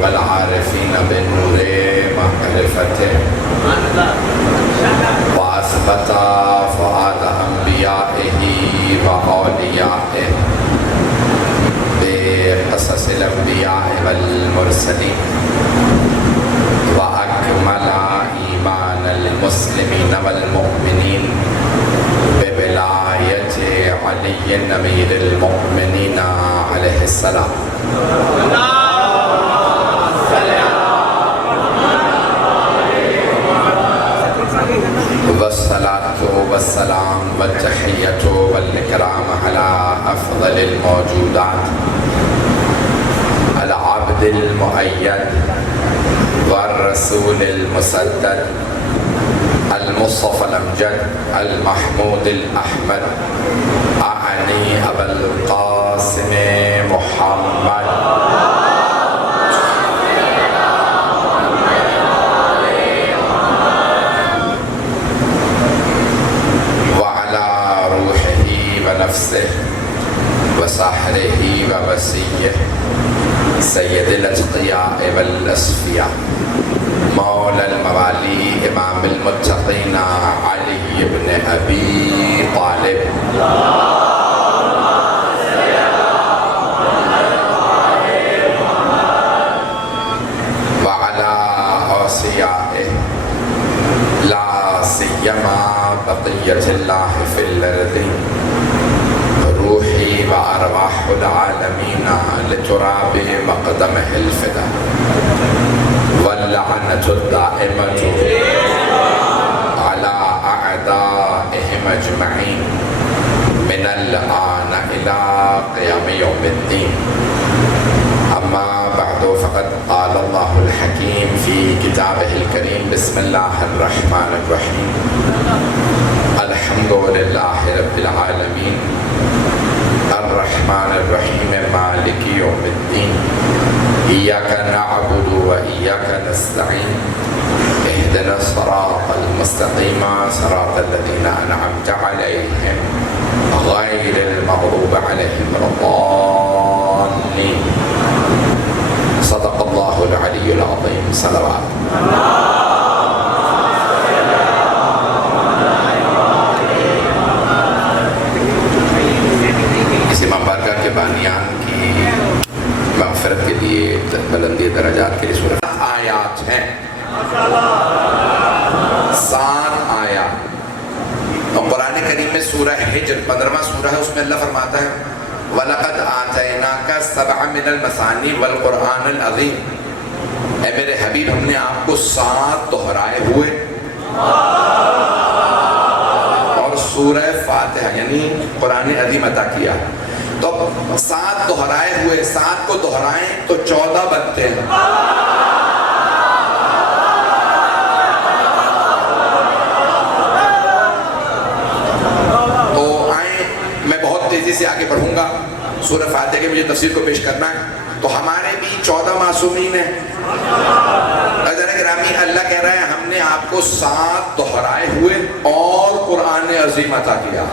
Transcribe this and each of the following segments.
قلوب العارفين بنور معرفته وأثبت فؤاد أنبيائه وأوليائه بقصص الأنبياء والمرسلين وأكمل إيمان المسلمين والمؤمنين بولاية علي أمير المؤمنين عليه السلام. والصلاة والسلام والتحية والإكرام على أفضل الموجودات العبد المؤيد والرسول المسدد المصطفى الأمجد المحمود الأحمد أعني أبا القاسم محمد وعلى روحه ونفسه وسحره ووسيه سيد الأتقياء والأصفياء مولى الموالي إمام المتقين علي بن أبي طالب وعلى أوصيائه لا سيما بقية الله في الأرض روحي وأرواح العالمين لتراب مقدمه الفدا واللعنة الدائمة على أعدائهم أجمعين من الآن إلى قيام يوم الدين. أما بعد فقد قال الله الحكيم في كتابه الكريم بسم الله الرحمن الرحيم الحمد لله رب العالمين الرحمن الرحيم مالك يوم الدين إياك نعبد وإياك نستعين اهدنا الصراط المستقيم صراط الذين أنعمت عليهم غير المغضوب عليهم ولا الضالين. صدق الله العلي العظيم. صلوات. اس امام بارگاہ کے بانیان کی مغفرت کے لیے بلندی درجات کے لیے سورہ آیات ہیں 7 آیات. اور قرآن کریم میں سورہ حجر 15واں سورہ ہے، اس میں اللہ فرماتا ہے وَلَقَدْ آتَيْنَاكَ سَبْعًا مِنَ الْمَثَانِي وَالْقُرْآنِ الْعَظِيمِ. اے میرے حبیب ہم نے آپ کو 7 دہرائے ہوئے اور سورہ فاتحہ یعنی قرآن عظیم عطا کیا. تو 7 دہرائے ہوئے، 7 کو دہرائیں تو 14 بنتے ہیں. تو آئیں میں بہت تیزی سے آگے بڑھوں گا. سورہ فاتحہ کے مجھے تفسیر کو پیش کرنا ہے. تو ہمارے بھی 14 معصومین ہیں. حضرت گرامی اللہ کہہ رہا ہے ہم نے آپ کو 7 دہرائے ہوئے اور قرآن عظیم عطا کیا.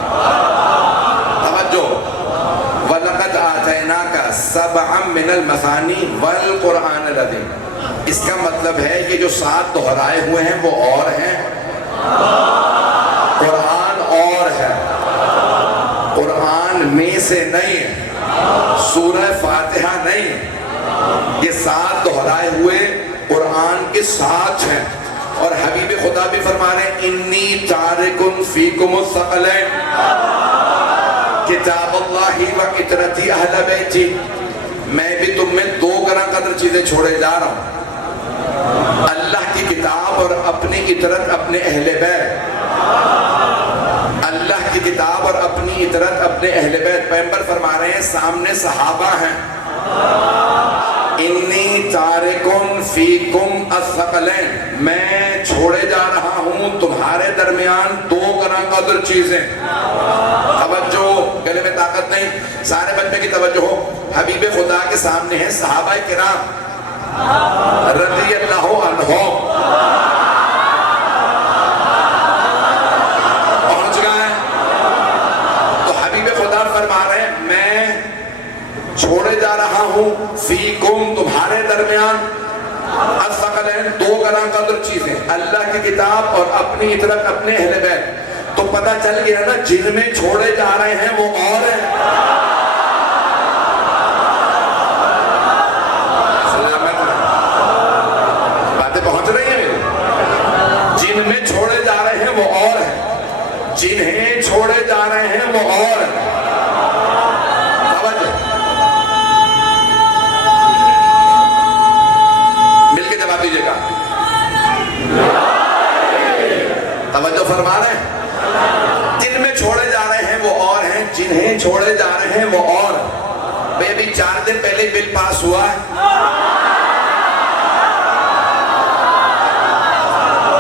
توجہ وَلَقَدْ آتَيْنَاكَ سَبْعًا مِنَ الْمَثَانِي وَالْقُرْآنِ الْعَظِيمِ. اس کا مطلب ہے کہ جو 7 دہرائے ہوئے ہیں وہ اور ہیں، قرآن اور ہے، قرآن میں سے نہیں ہے، سورہ فاتحہ نہیں. یہ 7 دہرائے ہوئے قرآن کے ساتھ ہیں. اور حبیب خدا بھی فرما رہے ہیں انی تارکن فیکم الثقلین کتاب اللہ و اطرتی اہل بیتی. میں بھی تم میں 2 گران قدر چیزیں چھوڑے جا رہا ہوں، اللہ کی کتاب اور اپنی اطرت اپنے اہل بیت. اللہ کی کتاب اور اپنی اطرت اپنے اہل بیت. پیغمبر فرما رہے ہیں سامنے صحابہ ہیں انی تارکن فیکم الثقلین، میں چھوڑے جا رہا ہوں تمہارے درمیان 2 گران قدر چیزیں. توجہ، گلے میں طاقت نہیں، سارے بچے کی توجہ ہو. حبیب خدا کے سامنے ہیں صحابہ کرام رضی اللہ عنہم. پہنچ گئے تو حبیب خدا فرما رہے ہیں میں چھوڑے جا رہا ہوں فیکم تمہارے درمیان الثقلین دو گراں قدر چیزیں اللہ کی کتاب اور اپنی اطرت اپنے اہل بیت تو پتہ چل گیا نا جن میں چھوڑے جا رہے ہیں وہ اور ہیں سلامت باتیں پہنچ رہی ہیں جن میں چھوڑے جا رہے ہیں وہ اور ہیں جنہیں چھوڑے جا رہے ہیں وہ اور ہیں توجہ فرما رہے ہیں جن میں چھوڑے جا رہے ہیں وہ اور ہیں جنہیں چھوڑے جا رہے ہیں وہ اور بھئی ابھی 4 دن پہلے بل پاس ہوا ہے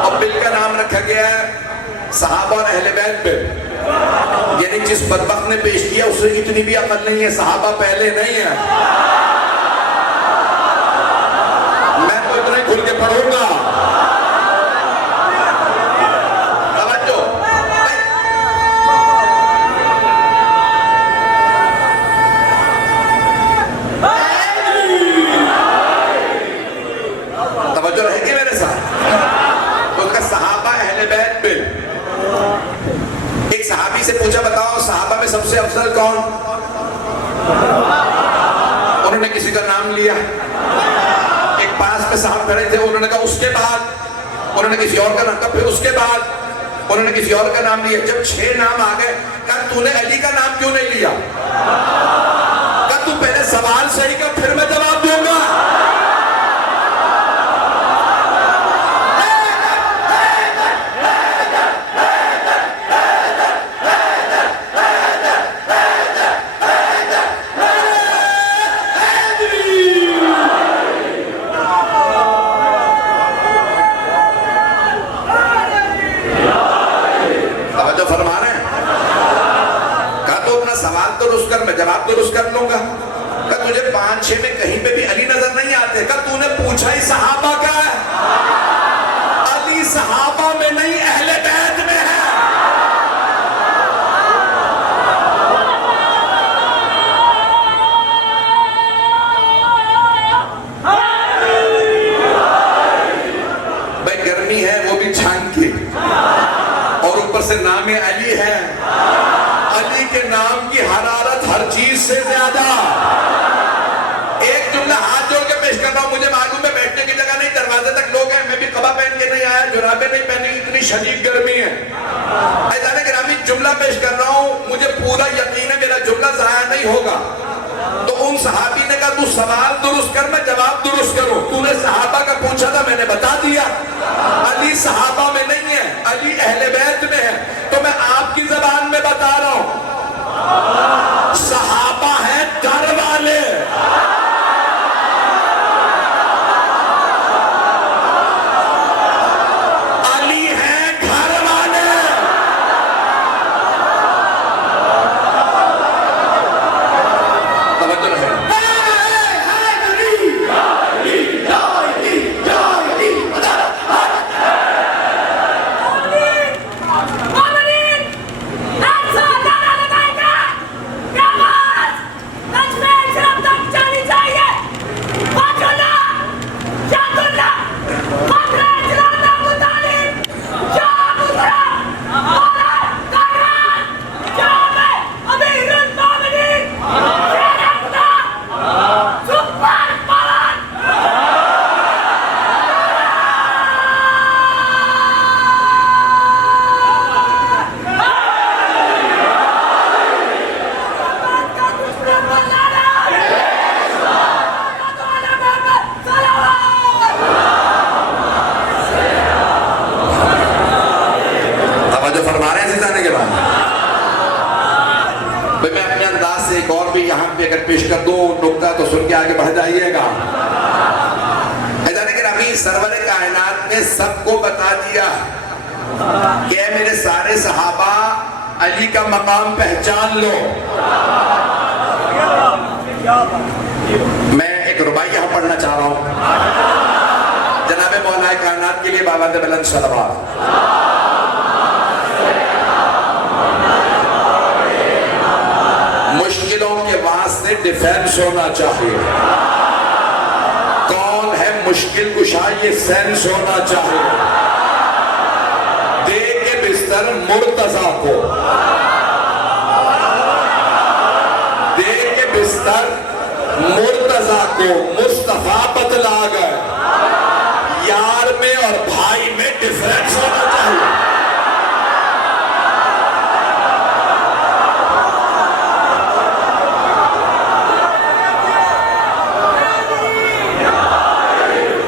اور بل کا نام رکھا گیا ہے صحابہ اور اہل بیت بل یعنی جس بدبخت نے پیش کیا اسے اتنی بھی عقل نہیں ہے صحابہ پہلے نہیں ہے میں تو اتنے کھل کے پڑھوں گا سے پوچھا بتاؤ صحابہ میں سب سے افضل کون انہوں نے کسی کا نام لیا ایک پاس پہ صاحب کھڑے تھے انہوں نے کہا اس کے بعد انہوں نے کسی اور کا نام کہا پھر اس کے بعد انہوں نے کسی اور کا نام لیا جب 6 نام آ گئے کہا تو نے علی کا نام کیوں نہیں لیا کہا تو پہلے سوال صحیح کر پھر میں جواب دوں گا میں جواب درست کر لوں گا کہ تجھے 5-6 میں کہیں پہ بھی علی نظر نہیں آتے کہ تو نے پوچھا ہی صحابہ کا ہے علی صحابہ میں نہیں اہل بیت میں ہے بھائی گرمی ہے وہ بھی چھان کی اور اوپر سے نام علی ہے علی کے نام کی حرارت ہر چیز سے زیادہ ایک جملہ ہاتھ جوڑ کے پیش کر رہا ہوں مجھے معلوم ہے بیٹھنے کی جگہ نہیں دروازے تک لوگ ہیں میں بھی قبا پہن کے نہیں آیا جرابیں نہیں پہنی اتنی شدید گرمی ہے عزیزان گرامی جملہ پیش کر رہا ہوں مجھے پورا یقین ہے میرا جملہ ضائع نہیں ہوگا تو ان صحابی نے کہا تو سوال درست کر میں جواب درست کروں تو نے صحابہ کا پوچھا تھا میں نے بتا دیا علی صحابہ میں نہیں ہے علی اہل بیت میں ہے تو میں آپ کی زبان میں بتا رہا ہوں صحابہ ہیں گھر والے علی ہیں گھر والے توجہ رہے اگر پیش کر دو نکتہ تو سن کے آگے بڑھ جائیے گا حضرت گرامی سرور کائنات نے سب کو بتا دیا کہ اے میرے سارے صحابہ علی کا مقام پہچان لو میں ایک ربائی یہاں پڑھنا چاہ رہا ہوں جناب مولا کائنات کے لیے بابا دے بلند صلوات مشکلوں کے بعد پاس سے ڈیفینس ہونا چاہیے. کون ہے مشکل کشا؟ یہ سینس ہونا چاہیے. دے کے بستر مرتضیٰ کو، دے کے بستر مرتضیٰ کو مصطفیٰ بتلا گئے. یار میں اور بھائی میں ڈیفرنس ہونا چاہیے.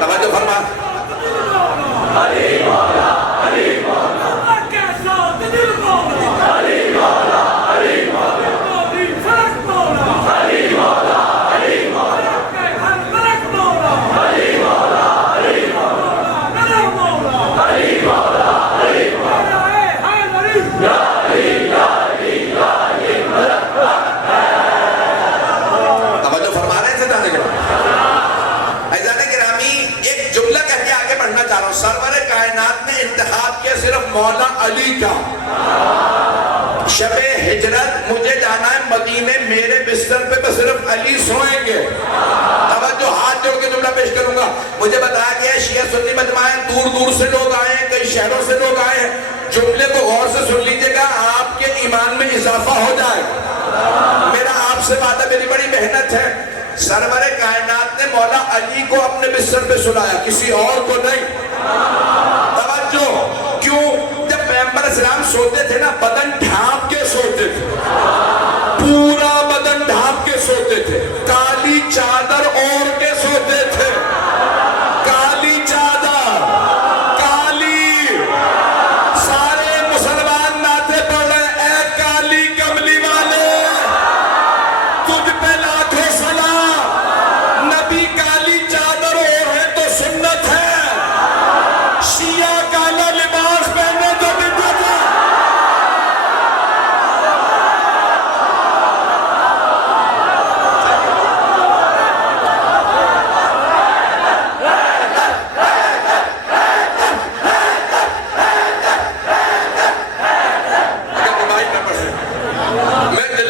توجہ فرما. سرور کائنات نے انتخاب کیا صرف مولا علی کا. شب ہجرت مجھے جانا ہے مدینے، میرے بستر پہ بس صرف علی سوئیں گے. توجہ، ہاتھ جوڑ کے جملہ پیش کروں گا. مجھے بتایا گیا شیعہ سنی مجمع دور دور سے لوگ آئے ہیں، کئی شہروں سے لوگ آئے ہیں. جملے کو غور سے سن لیجئے گا، آپ کے ایمان میں اضافہ ہو جائے. میرا آپ سے وعدہ، میری بڑی محنت ہے. سرور کائنات نے مولا علی کو اپنے بستر پہ سلایا، کسی اور کو نہیں. توجہ، کیوں؟ جب پیغمبر اسلام سوتے تھے نا، بدن ڈھانپ کے سوتے تھے، پورا بدن ڈھانپ کے سوتے تھے. کالی چادر اوڑھ کے سوتے تھے. کالی چادر، کالی. سارے مسلمان نعتیں پڑھ رہے، اے کالی کملی والے تجھ پہ لاکھوں سلام. نبی کالی چادر اوڑھے تو سنت ہے، شیعہ کالا لباس پہنے تو بدعت ہے.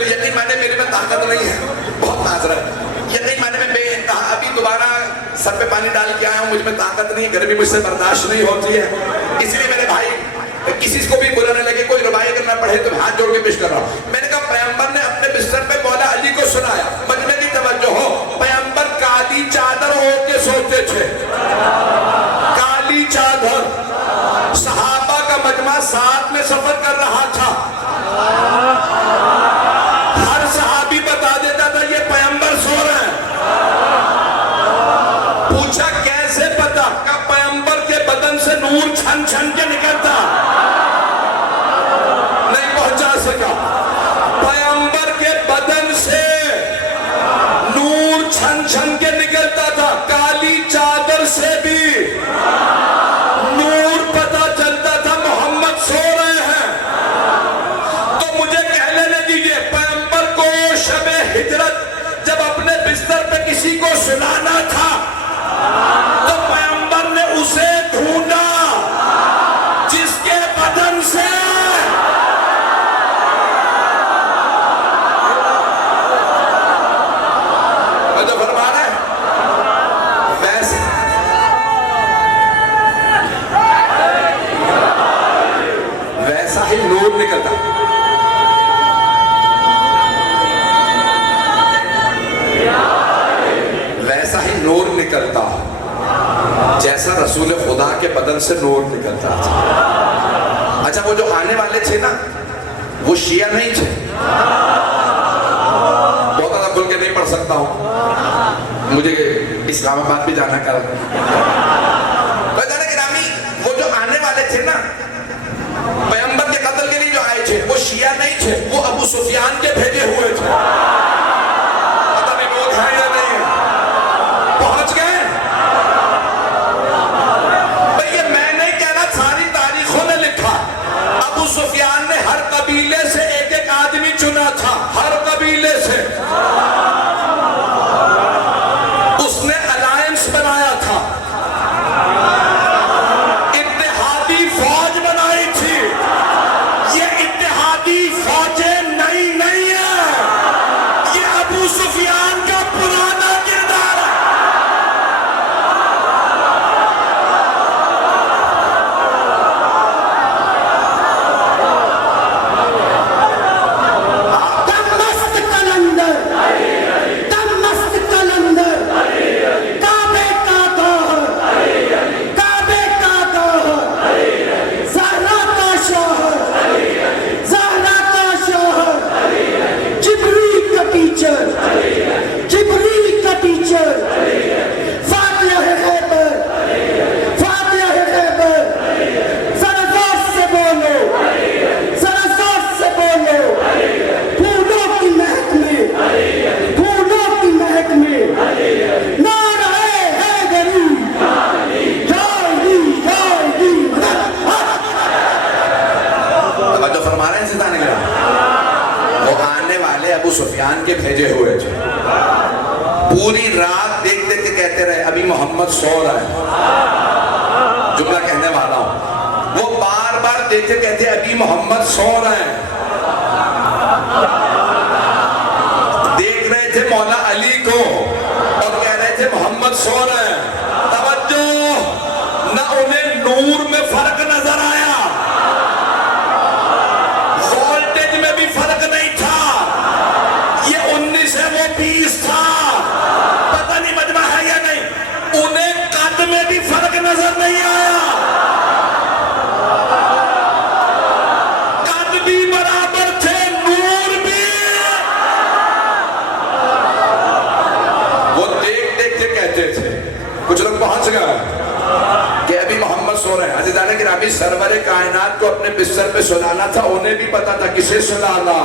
یقین مانے میرے میں طاقت نہیں ہے، بہت معذرت. یقین مانے میں بے انتہا، ابھی دوبارہ سر پہ پانی ڈال کے آیا ہوں، مجھ میں طاقت نہیں، گرمی مجھ سے برداشت نہیں ہوتی ہے. اس لیے میرے بھائی کسی کو بھی بلانے لگے کوئی ربائی کرنا پڑے تو ہاتھ جوڑ کے پیش کر رہا ہوں. میں نے کہا پیغمبر نے اپنے بستر پہ مولا علی کو سنایا. مجمع کی توجہ ہو، پیغمبر کالی چادر اوڑھ کے سوتے تھے. کالی چادر. صحابہ کا مجمع ساتھ میں سفر کر رہا تھا. ہر صحابی بتا دیتا تھا یہ پیغمبر سو رہے ہیں. پوچھا کیسے پتا؟ کہ پیغمبر کے بدن سے نور چھن چھن کے نکلتا. نہیں پہنچا سکا. پیغمبر کے بدن سے نور چھن چھن کے نکلتا تھا. کالی چادر سے بھی نور پتا چلتا تھا محمد سو رہے ہیں. تو مجھے کہہ لینے دیجئے، پیغمبر کو شب ہجرت جب اپنے بستر پہ کسی کو سلانا تھا تو پیغمبر نے اسے ڈھونڈا جس کے بدن سے جو فرما رہا ہے ویسا ہی نور نکلتا. ویسا ہی نور نکلتا جیسا رسول خدا کے بدن سے نور نکلتا تھا. اچھا، وہ جو آنے والے تھے نا، وہ شیعہ نہیں تھے. بہت زیادہ کھل کے نہیں پڑھ سکتا ہوں، مجھے اسلام آباد بھی جانا کر. وہ جو آنے والے تھے نا، پیغمبر کے قتل کے لیے جو آئے تھے، وہ شیعہ نہیں تھے، وہ ابو سفیان کے بھیجے ہوئے تھے. پتہ نہیں وہ ہے یا نہیں ہے. پہنچ گئے. بھئی یہ میں نہیں کہہ رہا، ساری تاریخوں نے لکھا. ابو سفیان نے ہر قبیلے سے ایک ایک آدمی چنا تھا، ہر قبیلے سے. اس نے الائنس بنایا تھا، اتحادی فوج بنائی تھی. یہ اتحادی فوجیں نئی نہیں ہیں. سفیان کا پرانا کردار ہے. ابو سفیان کے بھیجے ہوئے تھے. پوری رات دیکھ دیکھ کے کہتے رہے ابھی محمد سو رہا ہے. جملہ کہنے والا ہوں, وہ بار بار دیکھتے کہتے ابھی محمد سو رہا ہے. دیکھ رہے تھے مولا علی کو اور کہہ رہے تھے محمد سو رہا ہے. توجہ, نہ انہیں نور میں فرق نظر آیا, وولٹیج میں بھی فرق نہیں تھا. یہ 19 ہے وہ 20 تھا. پتہ نہیں مجمع ہے یا نہیں. انہیں قد میں بھی فرق نظر نہیں آیا. قد بھی برابر تھے, نور بھی. وہ دیکھ دیکھ کے کہتے تھے, کچھ لوگ پہنچ گئے کہ ابھی محمد سو رہے ہیں. عزیزان گرامی, سرور کائنات کو اپنے بستر پہ سلانا تھا. انہیں بھی پتا تھا کسے سلانا.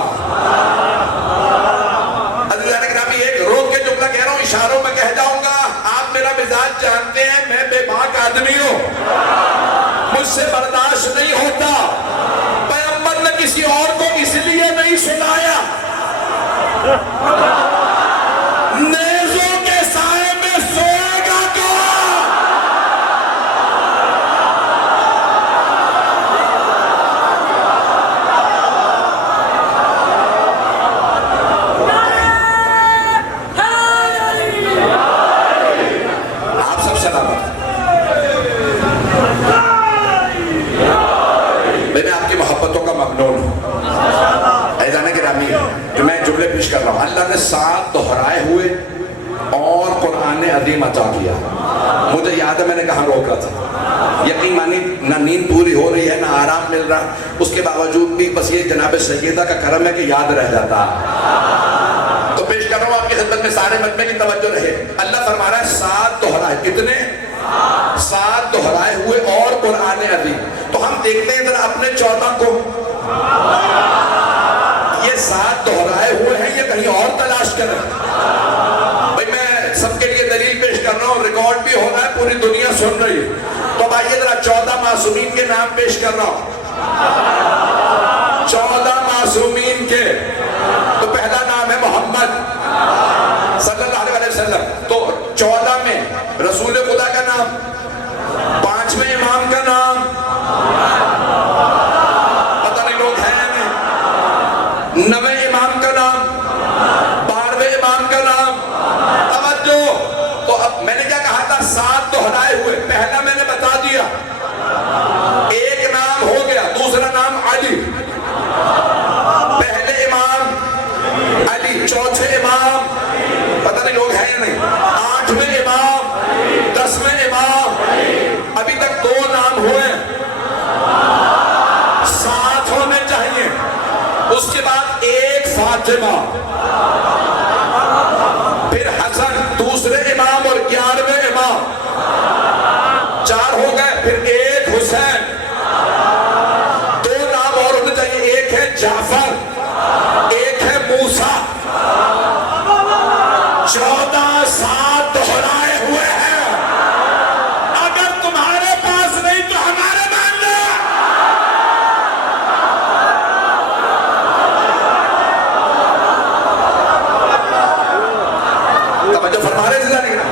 عزیزان گرامی, ایک روک کے جملہ کہہ رہا ہوں, اشاروں میں کہہ جاؤں گا. آپ میرا مزاج جانتے ہیں, میں بے باک آدمی ہوں, مجھ سے برداشت نہیں ہوتا. پیغمبر نے کسی اور کو اس لیے نہیں سلایا, نیزوں کے سائے میں سوئے گا کون. آپ سب سلامت. میں آپ کی محبتوں کا ممنون ہوں. عزیزان گرامی, جو میں جملے پیش کر رہا ہوں, اللہ نے 7 دہرائے ہوئے اور قرآن عظیم عطا کیا. مجھے یاد ہے میں نے کہاں روکا تھا. یقین مانی, نہ نیند پوری ہو رہی ہے نہ آرام مل رہا, اس کے باوجود بھی بس یہ جناب سیدہ کا کرم ہے کہ یاد رہ جاتا. تو پیش کر رہا ہوں آپ کی خدمت میں, سارے مجمع کی توجہ رہے. اللہ فرما رہا ہے 7 دہرائے. کتنے؟ 7 دہرائے ہوئے اور قرآن عظیم. تو ہم دیکھتے ہیں ذرا اپنے 14 کو, یہ 7 دہرائے ہوئے ہیں, یہ کہیں اور تلاش کریں. بھئی میں سب کے لیے دلیل پیش کر رہا ہوں, ریکارڈ بھی ہو رہا ہے, پوری دنیا سن رہی ہے. تو اب آئیے ذرا 14 معصومین کے نام پیش کر رہا ہوں. 14 معصومین کے, تو پہلا نام ہے محمد صلی اللہ علیہ وسلم. تو 14 میں رسول خدا کا نام, 5ویں امام کا نام, پتہ نہیں لوگ ہیں یا نہیں, 9ویں امام کا نام, 12ویں امام کا نام. توجہ, تو اب میں نے کیا کہا تھا, 7 دہرائے ہوئے. پہلا میں نے بتا دیا, ایک نام ہو گیا. دوسرا نام علی, پہلے امام علی, چوتھے امام, پتہ نہیں لوگ ہیں یا نہیں, 8ویں امام, 10ویں امام. ابھی تک 2 نام ہوئے, 7 ہونے چاہیے. اس کے بعد ایک فاطمہ, پھر حسن دوسرے امام اور 11ویں امام, 4 ہو گئے. پھر ایک حسین, 2 نام اور ہونے چاہیے, ایک ہے جعفر, ایک ہے موسیٰ. 14 7 دہرائے ہوئے ہیں. اگر تمہارے پاس نہیں تو ہمارے مان لو. توجہ فرما رہے تھے نہیں؟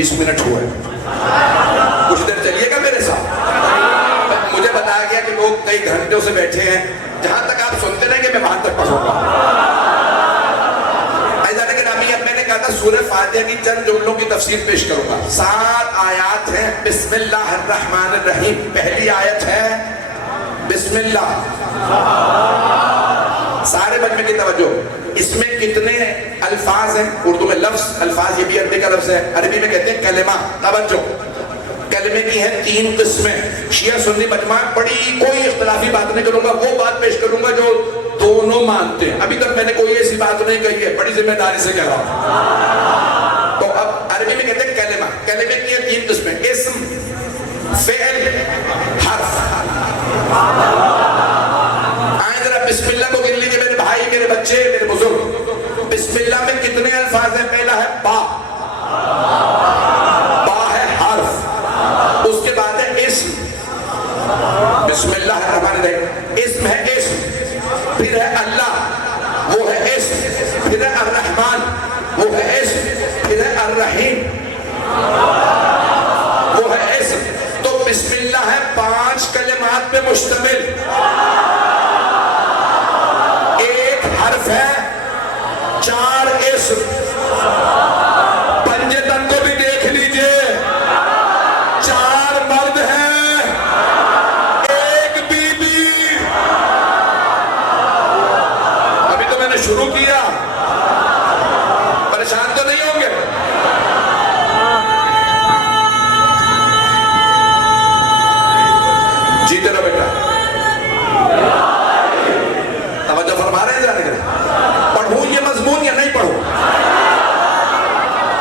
20 منٹ ہوئے, کچھ دیر چلیے گا میرے ساتھ. مجھے بتایا گیا کہ لوگ کئی گھنٹوں سے بیٹھے ہیں, جہاں تک آپ سنتے رہیں گے میں وہاں تک پڑھوں گا. ایسا کہ ابھی اب میں نے کہا تھا سورہ فاتحہ کی چند جملوں کی تفسیر پیش کروں گا. 7 آیات ہیں. بسم اللہ الرحمن الرحیم. پہلی آیت ہے بسم اللہ. سارے بچے کی توجہ, اس میں کتنے الفاظ ہیں؟ اردو میں لفظ, الفاظ یہ بھی عربی کا لفظ ہے, عربی میں کہتے ہیں کلمہ. توجہ, کلمے کی ہیں 3 قسمیں. شیعہ سنی مجمع پڑی, کوئی اختلافی بات نہیں کروں گا, وہ بات پیش کروں گا جو دونوں مانتے ہیں. ابھی تک میں نے کوئی ایسی بات نہیں کہی ہے, بڑی ذمہ داری سے کہہ رہا ہوں. تو اب عربی میں کہتے ہیں کلمہ. کلمے کی ہیں 3 قسمیں, اسم, فعل, حرف. آئیں ذرا بسم اللہ کو گن لیجئے میرے بھائی, میرے بچے, میرے بزرگ. بسم اللہ میں کتنے الفاظ ہیں؟ پہلا ہے با. با ہے حرف. اس کے بعد ہے اسم. بسم اللہ الرحمن الرحیم, اسم ہے اسم. پھر ہے اللہ, وہ ہے اسم. پھر ہے الرحمن, وہ ہے اسم. پھر ہے الرحیم, وہ ہے اسم. تو بسم اللہ ہے 5 کلمات پہ مشتمل. ایک حرف ہے, 4 اسم. پنجے تن کو بھی دیکھ لیجئے, 4 مرد ہیں, 1 بی بی. ابھی تو میں نے شروع کیا, پریشان تو نہیں ہوں گے؟ جیتے رہو بیٹا, توجہ فرما رہے ہیں جانے کے پڑھوں یہ مضمون یا نہیں پڑھوں؟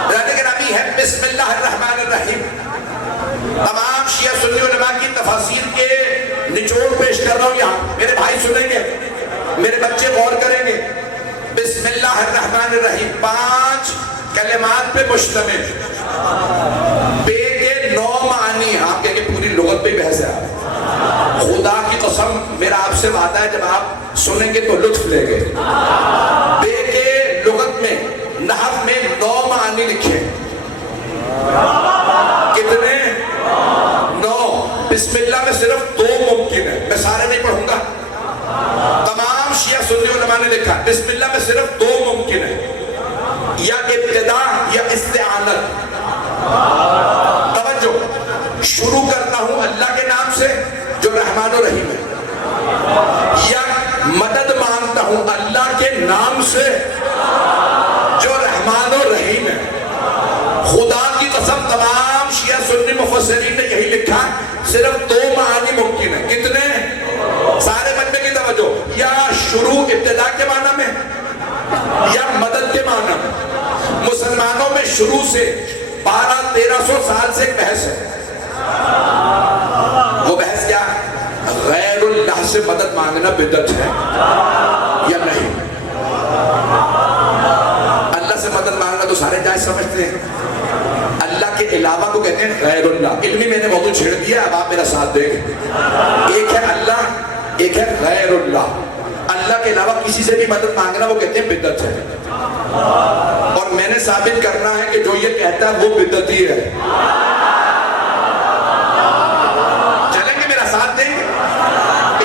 لیکن ابھی ہے بسم اللہ الرحمن الرحیم. تمام شیعہ سنی علماء کی تفاسیر کے نچوڑ پیش کر رہا ہوں یہاں. میرے بھائی سنیں گے, میرے بچے غور کریں گے. بسم اللہ الرحمن الرحیم 5 کلمات پہ مشتمل. بے کے 9 معنی. آپ کہیں گے پوری لغت پہ بحث ہے. خدا کی قسم میرا آپ سے وعدہ ہے, جب آپ سنیں گے تو لطف لیں گے. بے کے لغت میں, نحو میں 9 معنی لکھے. کتنے؟ 9. بسم اللہ میں صرف 2 ممکن ہے, میں سارے نہیں پڑھوں گا. تمام شیعہ سنی علماء نے لکھا بسم اللہ میں صرف 2 ممکن ہے, یا ابتدا یا استعانت. توجہ, شروع کرتا ہوں اللہ کے نام سے جو رحمان و رحیم ہے, یا مدد مانگتا ہوں اللہ کے نام سے جو رحمان و رحیم ہے. خدا کی قسم تمام شیعہ سنی مفسرین نے یہی لکھا, صرف 2 معنی ممکن ہے. کتنے؟ سارے بندے کی توجہ, یا شروع ابتدا کے معنی میں یا مدد کے معنی میں. مسلمانوں میں شروع سے 1200-1300 سال سے ایک بحث ہے. وہ بحث کیا؟ غیر اللہ سے مدد مانگنا بدعت ہے یا نہیں؟ اللہ سے مدد مانگنا تو سارے جائز سمجھتے ہیں, اللہ کے علاوہ کو کہتے ہیں غیر اللہ. علمی میں نے موضوع چھیڑ دیا, اب آپ میرا ساتھ دیں گے. ایک ہے اللہ, ایک ہے غیر اللہ. اللہ کے علاوہ کسی سے بھی مدد مانگنا وہ کہتے ہیں بدعت ہے, اور میں نے ثابت کرنا ہے کہ جو یہ کہتا ہے وہ بدعتی ہے. چلیں گے میرا ساتھ دیں گے؟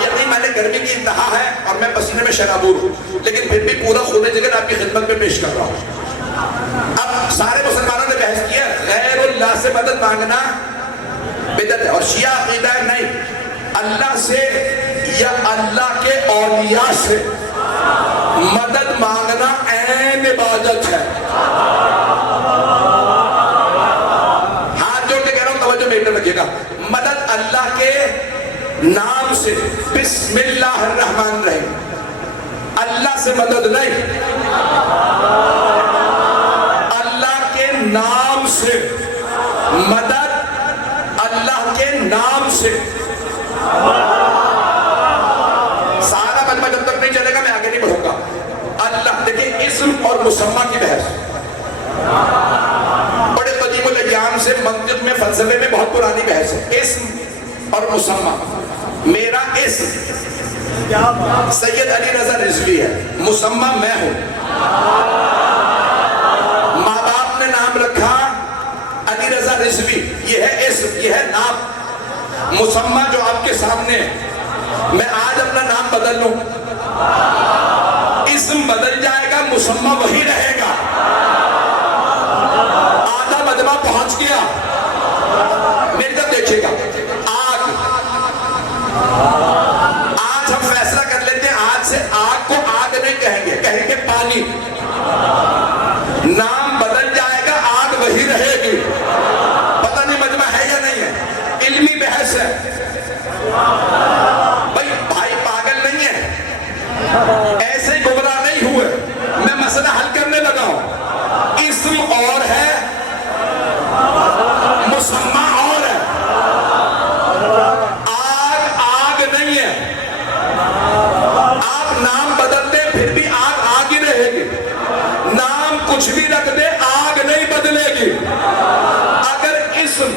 یقین مانے گرمی کی انتہا ہے اور میں پسینے میں شرابور ہوں, لیکن پھر بھی پورا خون جگر آپ کی خدمت میں پیش کر رہا ہوں. اب سارے مسلمانوں نے بحث کیا غیر اللہ سے مدد مانگنا بدعت ہے, اور شیعہ عقیدہ ہے نہیں, اللہ سے یا اللہ کے اولیاء سے مدد مانگنا عین عبادت ہے. ہاتھ جوڑ کے کہہ رہا ہوں, توجہ میرے رکھیے گا. مدد اللہ کے نام سے, بسم اللہ الرحمن الرحیم. اللہ سے مدد نہیں, اللہ کے نام سے مدد, اللہ کے نام سے. سارا مجمع جب تک نہیں چلے گا میں آگے نہیں بڑھوں گا. اللہ, دیکھیں اسم اور مسمہ کی بحث بڑے قدیم الایام سے منطق میں, فلسفے میں بہت پرانی بحث ہے. اسم اور مسمہ. میرا اسم سید علی رضا رضوی ہے, مسمہ میں ہوں. ماں باپ نے نام رکھا علی یہ ہے نام مسمى جو آپ کے سامنے ہے. میں آج اپنا نام بدل لوں، اسم بدل جائے گا، مسمى وہی رہے گا. آدھا مجمع پہنچ گیا. میری طرف دیکھیے گا. آگ، آج ہم فیصلہ کر لیتے ہیں آج سے آگ کو آگ نہیں کہیں گے، کہیں گے پانی. نام بدل جائے گا، آگ وہی رہے گی. پتہ نہیں مجمع ہے یا نہیں ہے، علمی بحث ہے. بھائی پاگل نہیں ہے، ایسے گمراہ نہیں ہوئے. میں مسئلہ حل کرنے لگا ہوں. اسم اور ہے، مسمى اور ہے. آگ آگ نہیں ہے. آپ نام بدل دیں پھر بھی آگ آگ ہی رہے گی. نام کچھ بھی رکھ دے، آگ نہیں بدلے گی. اگر اسم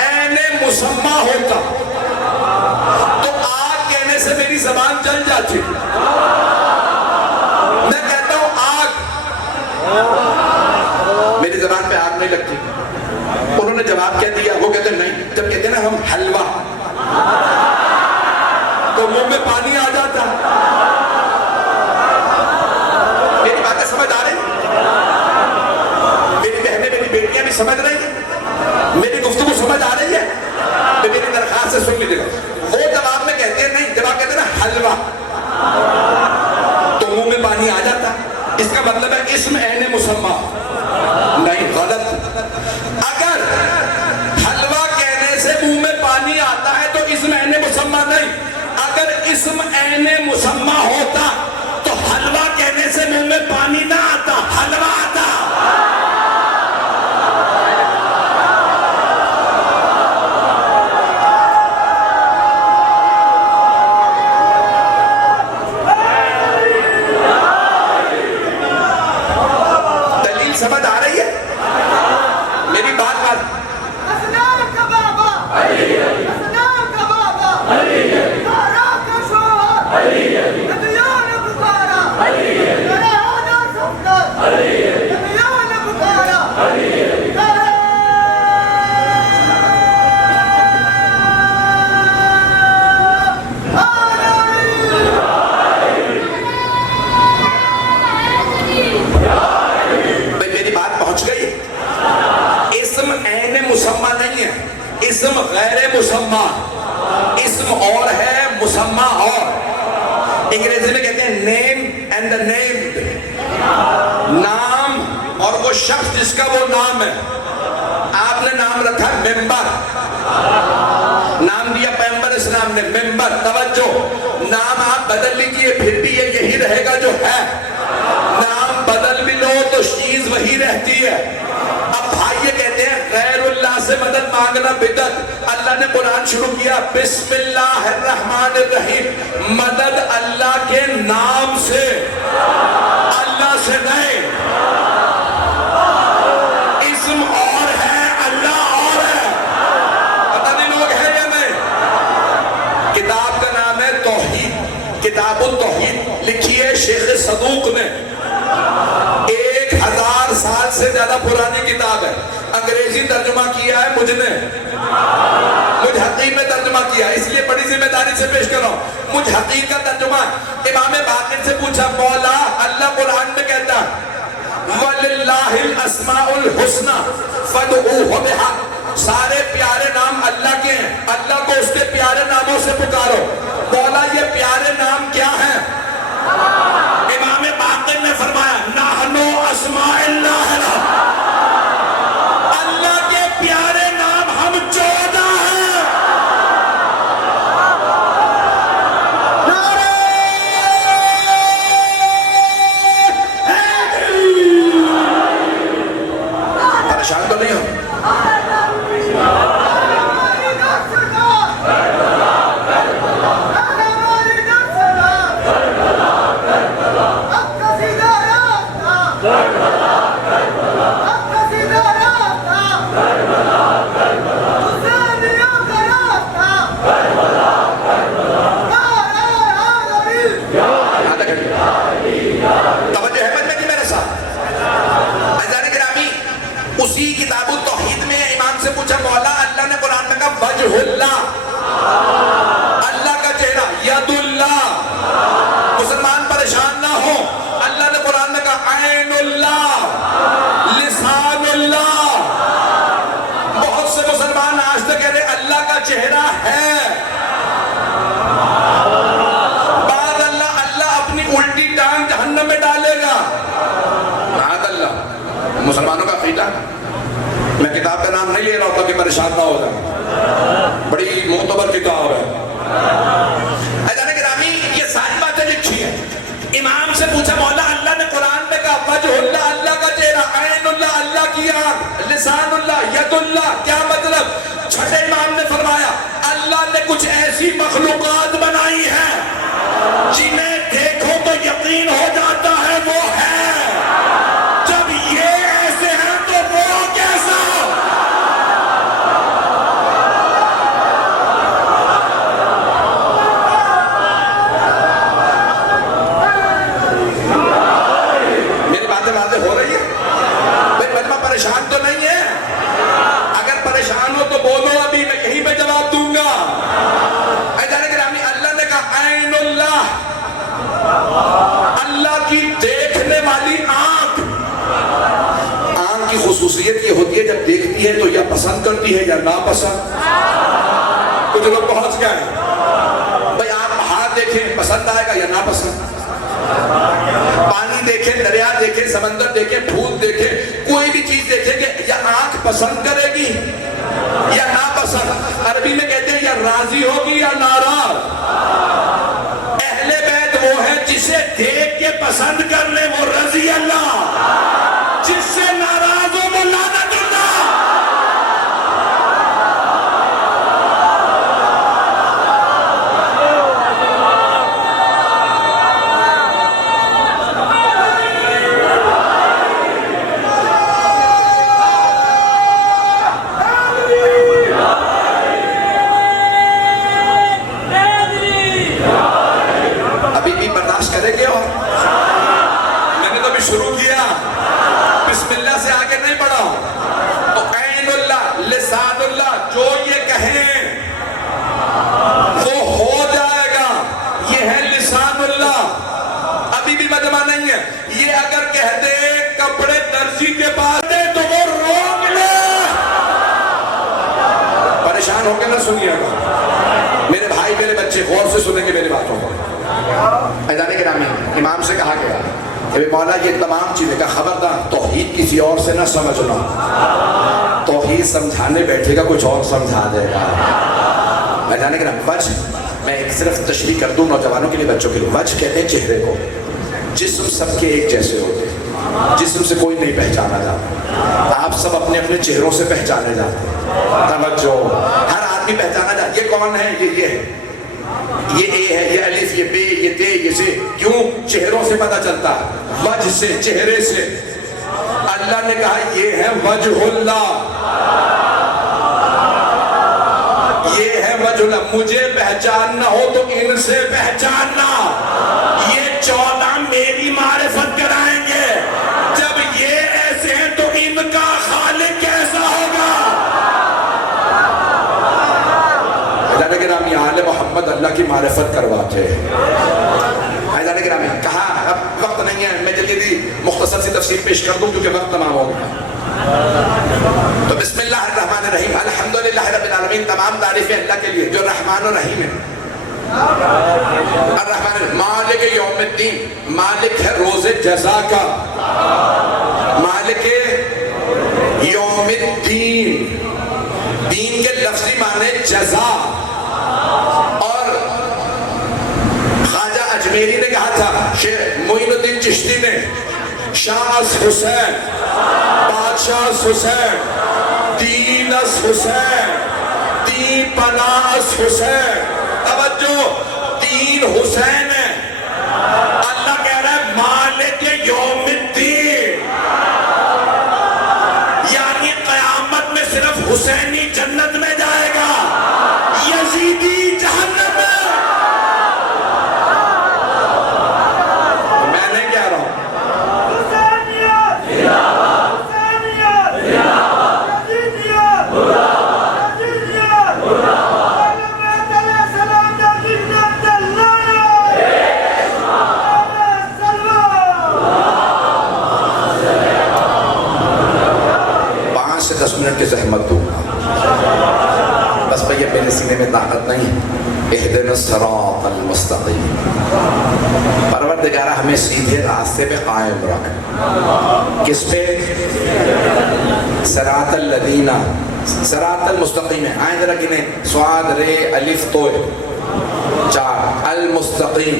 عین مسمى ہوتا تو آگ کہنے سے میری زبان جل جاتی. میں کہتا ہوں آگ، میری زبان پہ آگ نہیں لگتی. انہوں نے جواب کیا دیا؟ وہ کہتے ہیں نہیں. جب کہتے ہیں نا ہم حلوہ، تو منہ میں پانی آ جاتا. میری باتیں سمجھ آ رہی ہیں؟ میری بہنیں میری بیٹیاں بھی سمجھ رہی ہیں؟ میری گفتگو سمجھ آ رہی ہے؟ تو میری درخواست سے سن لیجیے گا. وہ جواب میں کہتے ہیں نہیں، جب آپ کہتے ہیں نا حلوہ تو منہ میں پانی آ جاتا. اس کا مطلب ہے اسم عین مسمى. نہیں، غلط. اگر حلوہ کہنے سے منہ میں پانی آتا ہے تو اسم عین مسمى نہیں. اگر اسم عین مسمى ہوتا تو حلوہ کہنے سے منہ میں پانی نہ آتا، حلوہ آتا. دلیل سمجھ آ رہی ہے؟ میری بات اسنان کا بابا، اسنان کا بابا، تارا کا شوہر، نبیان بکارا، ترہانا سفر، نبیان بکارا، میری بات پہنچ گئی. اسم عین مسمى نہیں ہے، اسم غیر مسمى. اسم اور ہے، مسمى اور. انگریزی میں کہتے ہیں name and the named. نام اور وہ شخص جس کا وہ نام ہے. آپ نے نام رکھا ممبر، نام دیا پیغمبر اسلام نے ممبر. توجہ، نام آپ بدل لیجئے پھر بھی یہ یہی رہے گا جو ہے. نام بدل بھی لو تو چیز وہی رہتی ہے. اب بھائی یہ کہتے ہیں غیر اللہ سے مدد مانگنا بدعت. اللہ نے قرآن شروع کیا بسم اللہ الرحمن الرحیم. مدد اللہ کے نام سے، اللہ سے نہیں. اسم اور ہے، اللہ اور ہے. پتہ نہیں لوگ ہیں یا نہیں. کتاب کا نام ہے توحید، کتاب التوحید. لکھی ہے شیخ صدوق نے. 1000 سال سے زیادہ پرانی کتاب ہے. انگریزی ترجمہ کیا ہے مجھ نے، مجھ حقیق میں ترجمہ کیا، اس لیے بڑی ذمہ داری سے پیش کر رہا ہوں. مجھ حقیق کا ترجمہ. امام باقر سے پوچھا مولا، اللہ قرآن میں کہتا وَلِلَّهِ الْأَسْمَاءُ الْحُسْنَى فَادْعُوهُ بِهَا. سارے پیارے نام اللہ کے ہیں، اللہ کو اس کے پیارے ناموں سے پکارو. مولا یہ پیارے نام کیا ہیں؟ امام باقر نے فرمایا نحنو اسماء اللہ. اللہ کے پیارے نام ہم 14 ہیں. پریشان تو نہیں ہو؟ اسی کتاب التوحید میں امام سے پوچھا مولا اللہ نے قرآن وجہ اللہ، اللہ کا چہرہ، ید اللہ. مسلمان پریشان نہ ہو، اللہ نے قرآن میں کہا عین اللہ، لسان اللہ. بہت سے مسلمان آج تک کہہ رہے اللہ کا چہرہ ہے. بعد اللہ اپنی الٹی ٹانگ جہنم میں ڈالے گا. بعد اللہ مسلمانوں کا عقیدہ. میں کتاب کا نام نہیں لے رہا ہوتا کہ پریشان نہ ہو جائے، بڑی معتبر کتاب ہے. عزیزان گرامی، یہ ساری باتیں لکھی ہیں. امام سے پوچھا مولا اللہ نے قرآن میں کہا وجہ اللہ، اللہ کا چہرہ، عین اللہ، اللہ کی آنکھ، لسان اللہ، ید اللہ، کیا مطلب؟ چھٹے امام نے فرمایا اللہ نے کچھ ایسی مخلوقات بنائی ہیں جنہیں دیکھو تو یقین ہو جاتا ہے وہ ہے. جب یہ ایسے ہیں تو وہ کیسا؟ میری باتیں واضح ہو رہی ہے؟ بھئی مجمع پریشان تو نہیں ہے؟ اگر پریشان ہو تو بولو، ابھی میں یہیں پہ جواب دوں گا. عزیزان گرامی، اللہ نے کہا عین اللہ، اللہ کی دیکھنے والی آنکھ. آنکھ کی خصوصیت یہ ہوتی ہے جب دیکھتی ہے تو یا پسند کرتی ہے یا ناپسند. کچھ لوگ پہنچ گئے بھئی آپ پہاڑ دیکھیں پسند آئے گا یا ناپسند، پانی دیکھیں، دریا دیکھیں، سمندر دیکھیں، پھول دیکھیں، کوئی بھی چیز دیکھیں کہ یا آنکھ پسند کرے گی یا ناپسند. عربی میں کہتے ہیں یا راضی ہوگی یا ناراض. اہل بیت وہ ہے جسے دیکھ کے پسند کر لے وہ رضی اللہ، جس سے ناراض ہو وہ لعنت اللہ. ابھی بھی برداشت کرے گے؟ اور میں نے تو ابھی شروع کیا، بسم اللہ سے آگے نہیں بڑھا. تو عین اللہ، لسان اللہ، جو یہ کہیں وہ ہو جائے گا. یہ ہے لسان اللہ. ابھی بھی مجمع نہیں ہے. یہ اگر کہہ دے کپڑے درزی کے پاس دے تو وہ روک لے. پریشان ہو کے نہ سنیے گا میرے بھائی، میرے بچے، غور سے سنیں گے میری باتوں کو. عزیزان گرامی، امام سے کہا گیا کہ مولا یہ تمام چیزیں کا خبردار توحید کسی اور سے نہ سمجھنا. توحید سمجھانے بیٹھے گا کچھ اور سمجھا دے گا. عزیزان گرامی، وجہ میں ایک صرف تشریح کر دوں نوجوانوں کے لیے، بچوں کے لیے. وجہ کہتے ہیں چہرے کو. جسم سب کے ایک جیسے ہوتے ہیں، جسم سے کوئی نہیں پہچانا جاتا. آپ سب اپنے اپنے چہروں سے پہچانے جاتے ہیں. توجہ، ہر آدمی پہچانا جاتا. یہ کون ہے؟ یہ ہے، یہ اے ہے، یہ الف، یہ بے، یہ تے، یہ سے. کیوں؟ چہروں سے پتہ چلتا ہے، وجہ سے، چہرے سے. اللہ نے کہا یہ ہے وجہ اللہ، یہ ہے وجہ اللہ. مجھے پہچاننا ہو تو ان سے پہچاننا. یہ 14 میری معرفت کرائیں گے. جب یہ ایسے ہیں تو ان کا خالق کیسا ہوگا؟ گرامی، آل محمد اللہ کی معرفت کرواتے ہیں. عزیزان گرامی، کہا اب وقت نہیں ہے، میں جلدی مختصر سی تفسیر پیش کر دوں کیونکہ وقت تمام ہو گیا. تو بسم اللہ الرحمن الرحیم. الحمدللہ رب العالمین. تمام تعریفیں اللہ کے لیے جو رحمان و رحیم ہے. الرحمن، مالک یوم الدین، مالک ہے روز جزا کا. مالک یوم الدین، دین کے لفظی معنی جزا. اور خواجہ اجمیری نے کہا تھا، شیخ معین الدین چشتی نے، شاہ حسین، بادشاہ حسین، دین حسین، دین پناہ حسین. توجہ، دین حسین ہے. اللہ کہہ رہا ہے مالک یوم الدین، یعنی قیامت میں صرف حسینی جنت میں جائے گا، یزیدی جہنم میں. میں نہیں کہہ رہا ہوں. حسینیت، حسینیت، طاقت نہیں. اہدنا الصراط المستقیم. پروردگارہ ہمیں سیدھے راستے پہ قائم رکھ. کس پہ؟ صراط الذین، صراط المستقیم ہے. آئیں ذرا گنے، صاد رے الف تو 4. المستقیم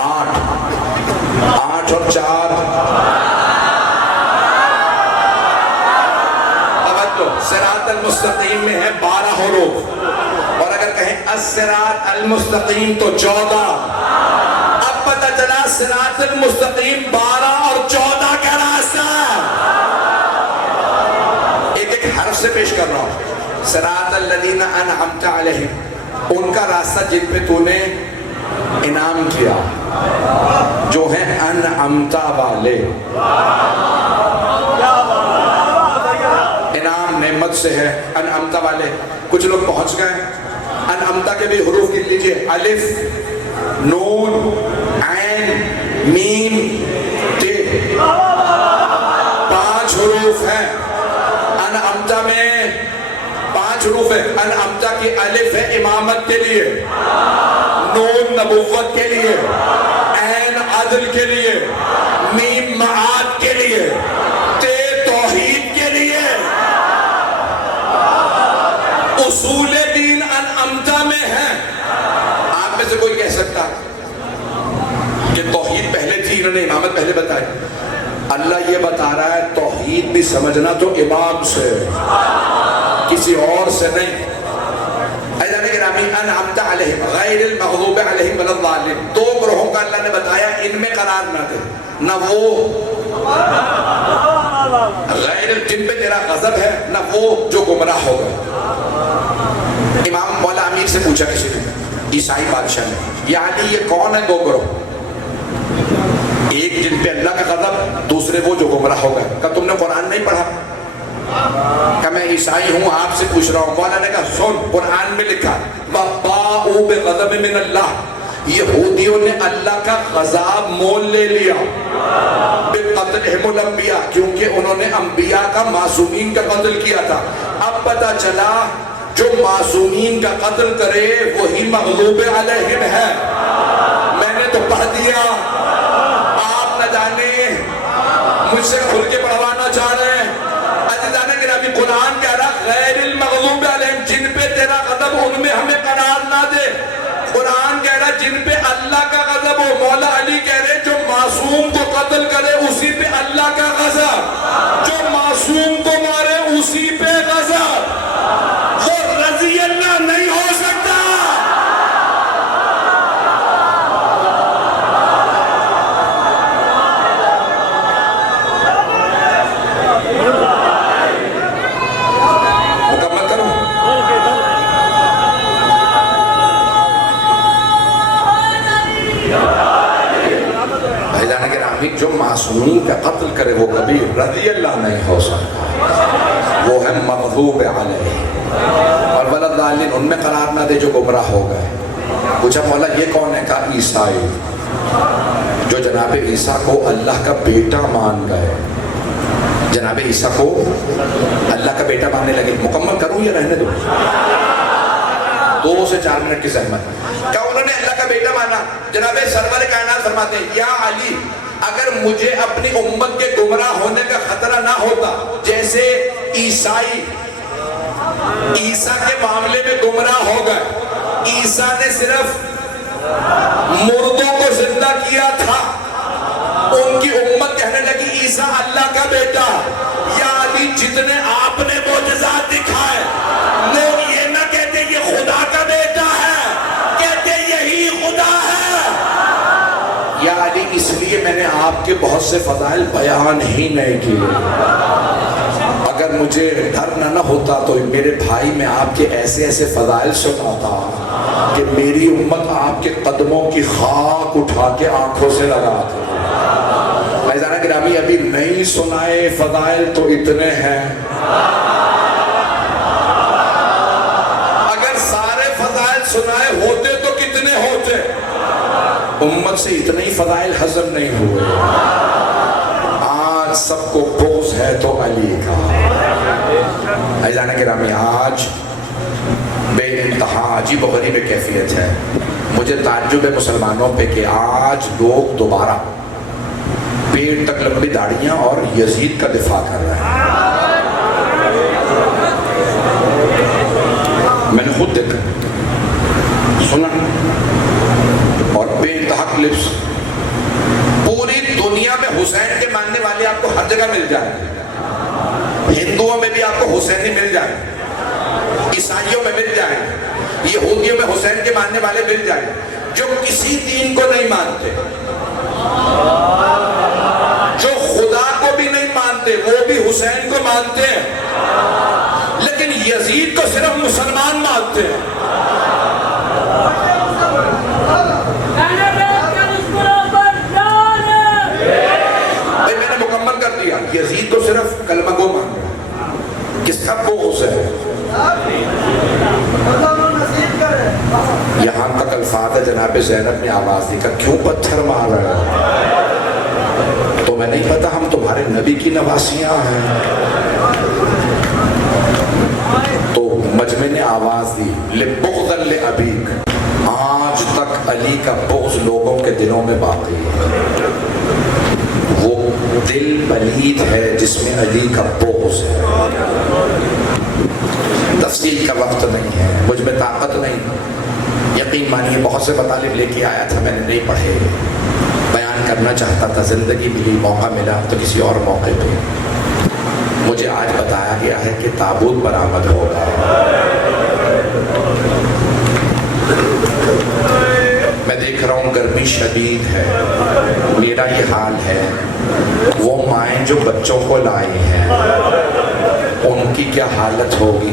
8 اور 4. صراط المستقیم میں ہے 12 حروف، اور اگر کہیں الصراط المستقیم تو 14. اب پتہ چلا صراط المستقیم 12 اور 14 کا راستہ. ایک ایک حرف سے پیش کر رہا ہوں. صراط الذین انعمت علیہم، ان کا راستہ جن پہ تو نے انعام کیا، جو ہیں انعمت والے. انعام نعمت سے ہے، انعمت والے. کچھ لوگ پہنچ گئے. انعمت کے بھی حروف گن لیجئے. الف، نون، عین، میم، تے. 5 حروف ہیں. انعمت میں 5 حروف ہیں. انعمت کی الف ہے امامت کے لیے، نون نبوت کے لیے، عین عدل کے لیے، میم معاد کے لیے، تے توحید کے لیے. اصول دین انعمتا میں ہے. آپ میں سے کوئی کہہ سکتا کہ توحید پہلے تھی، انہوں نے امامت پہلے بتائی. اللہ یہ بتا رہا ہے توحید بھی سمجھنا تو امام سے، کسی اور سے نہیں. ایدان گرامی انعمت علیہم غیر المغضوب علیہم ولا الضالین. 2 گروہوں کا اللہ نے بتایا، ان میں قرار نہ دے. نہ وہ غیر جن پہ تیرا غضب ہے، نہ وہ جو گمراہ ہو گئے. امام مولا امیر سے پوچھا کسی نے، عیسائی بادشاہ نے، یا علی یہ کون ہے 2 گروہ؟ ایک جن پہ اللہ کا غضب، دوسرے وہ جو گمراہ ہو گئے. کہ تم نے قرآن نہیں پڑھا؟ کہ میں عیسائی ہوں آپ سے پوچھ رہا ہوں. مولا نے کہا سن، قرآن میں لکھا وَبَاءُوا بِغَضَبٍ مِّنَ اللَّهِ، یہودیوں نے اللہ کا غضب مول لے لیا. بِقَتْلِهِمُ الْأَنْبِيَاءَ، کیونکہ انہوں نے انبیاء کا، معصومین کا قتل کیا تھا. اب پتہ چلا جو معصومین کا قتل کرے وہی مغضوب علیہم ہے. میں نے تو پڑھ دیا، آپ نہ جانے مجھ سے کھل کے پڑھوانا چاہ رہے ہیں. عزیزان گرامی، قرآن کہہ رہا غیر المغضوب علیہم، جن پہ تیرا غضب ان میں ہمیں قرار نہ دے. قرآن کہہ رہا جن پہ اللہ کا غضب ہو. مولا علی کہہ رہے جو معصوم کو قتل کرے اسی پہ اللہ کا غضب، جو معصوم کو مارے اسی پہ غضب. وہ رضی اللہ نہیں ہو سکتا. مکمل کروں. بھائی جانے کے رامی، جو معصومین کا قتل کرے وہ کبھی رضی اللہ نہیں ہو سکتا، وہ ہے مغضوب علیہ. اور ولدالین، ان میں قرار نہ دے جو گمراہ ہو گئے. پوچھا مولا یہ کون ہے؟ کہا عیسائی، جو جناب عیسیٰ کو اللہ کا بیٹا مان گئے. جناب عیسیٰ کو اللہ کا بیٹا ماننے لگے. مکمل کروں یا رہنے دو؟ 2 سے 4 منٹ کی زحمت. کیا انہوں نے اللہ کا بیٹا مانا؟ جناب سرور کائنات فرماتے ہیں یا علی، اگر مجھے اپنی امت کے گمراہ ہونے کا خطرہ نہ ہوتا، جیسے عیسائی عیسیٰ کے معاملے میں گمراہ ہو گئے، عیسیٰ نے صرف مردوں کو زندہ کیا تھا، ان کی امت کہنے لگی عیسیٰ اللہ کا بیٹا. یا علی، جتنے آپ نے معجزات دکھائے، لوگ یہ نہ کہتے یہ خدا کا بیٹا ہے، کہتے یہی خدا ہے. یا علی، اس لیے میں نے آپ کے بہت سے فضائل بیان ہی نہیں کیے. اگر مجھے ڈر نہ ہوتا تو میرے بھائی میں آپ کے ایسے ایسے فضائل سناتا کہ میری امت آپ کے قدموں کی خاک اٹھا کے آنکھوں سے لگاتی. فیضانہ گرامی، ابھی نہیں سنائے فضائل تو اتنے ہیں. اگر سارے فضائل سنائے ہوتے تو کتنے ہوتے؟ امت سے اتنے ہی فضائل ہضم نہیں ہوئے. آج سب کو بغض ہے تو علی کا. فیضانہ گرامی، آج بے انتہا عجیب و غریب کیفیت ہے. مجھے تعجب ہے مسلمانوں پہ کہ آج لوگ دوبارہ پیٹ تک لمبی داڑیاں اور یزید کا دفاع کر رہے ہیں. میں نے خود دیکھا سنا اور بے انتہا کلپس. پوری دنیا میں حسین کے ماننے والے آپ کو ہر جگہ مل جائیں گے. ہندوؤں میں بھی آپ کو حسینی مل جائیں گے, عیسائیوں میں مل جائیں گے, یہودیوں میں حسین کے ماننے والے مل جائیں گے. جو کسی دین کو نہیں مانتے, جو خدا کو بھی نہیں مانتے, وہ بھی حسین کو مانتے ہیں. لیکن یزید کو صرف مسلمان مانتے ہیں. بھائی میں نے مکمل کر دیا, یزید کو صرف کلمہ گو مانتے ہیں. کس کا بغض ہے؟ یہاں تک الفاظ جناب زینب نے آواز دی, کیوں پتھر مار رہے ہیں؟ تو میں نہیں پتا ہم تمہارے نبی کی نواسیاں ہیں. تو مجمع نے آواز دی, لِبُغْضًا لِأَبِيكَ. آج تک علی کا بغض لوگوں کے دلوں میں باقی ہے. وہ دل پلید ہے جس میں علی کا بغض ہے. تفصیل کا وقت نہیں ہے, مجھ میں طاقت نہیں. یقین مانیے بہت سے مطالب لے کے آیا تھا, میں نے نہیں پڑھے. بیان کرنا چاہتا تھا, زندگی ملی, موقع ملا تو کسی اور موقع پہ. مجھے آج بتایا گیا ہے کہ تابوت برآمد ہوگا. میں دیکھ رہا ہوں گرمی شدید ہے, میرا یہ حال ہے. وہ مائیں جو بچوں کو لائی ہیں ان کی کیا حالت ہوگی.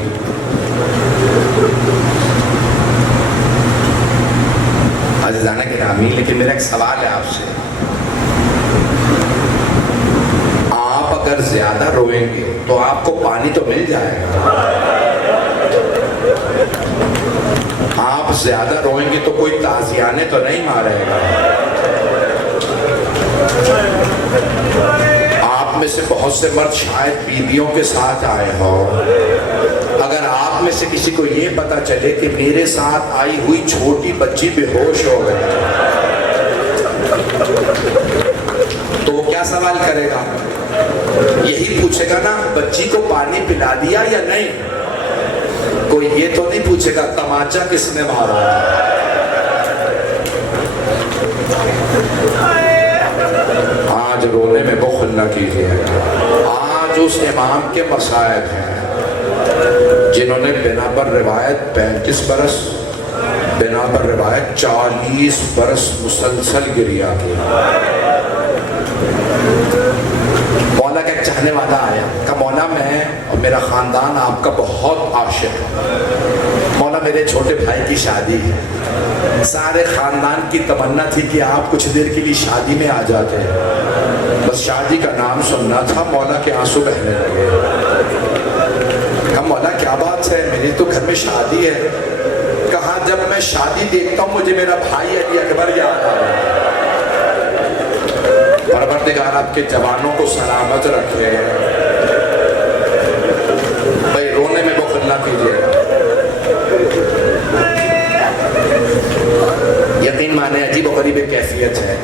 عزیزانہ گرامی, لیکن میرا ایک سوال ہے آپ سے. آپ اگر زیادہ روئیں گے تو آپ کو پانی تو مل جائے گا. آپ زیادہ روئیں گے تو کوئی تازیانے تو نہیں مارے گا. آپ میں سے بہت سے مرد شاید بیویوں کے ساتھ آئے ہو. اگر آپ میں سے کسی کو یہ پتا چلے کہ میرے ساتھ آئی ہوئی چھوٹی بچی بے ہوش ہو گئی تو وہ کیا سوال کرے گا؟ یہی پوچھے گا نا, بچی کو پانی پلا دیا یا نہیں. کوئی یہ تو نہیں پوچھے گا تماچا کس نے مارا. آج رونے میں بخل نہ کیجیے. آج اس امام کے مصائب ہیں جنہوں نے بنا پر روایت 35 برس, بنا پر روایت 40 برس مسلسل گریا کیا. مولا کا ایک چاہنے والا آیا, کہا مولا میں اور میرا خاندان آپ کا بہت عاشق ہے. مولا میرے چھوٹے بھائی کی شادی ہے, سارے خاندان کی تمنا تھی کہ آپ کچھ دیر کے لیے شادی میں آ جاتے ہیں. بس شادی کا نام سننا تھا, مولا کے آنسو بہنے لگے. کہا مولا کیا بات ہے, میری تو گھر میں شادی ہے. کہا جب میں شادی دیکھتا ہوں مجھے میرا بھائی علی اکبر یاد آ رہا ہے. پروردگار آپ کے جوانوں کو سلامت رکھے. بھائی رونے میں بخل نہ کیجیے. یقین مانے عجیب و غریب کیفیت ہے.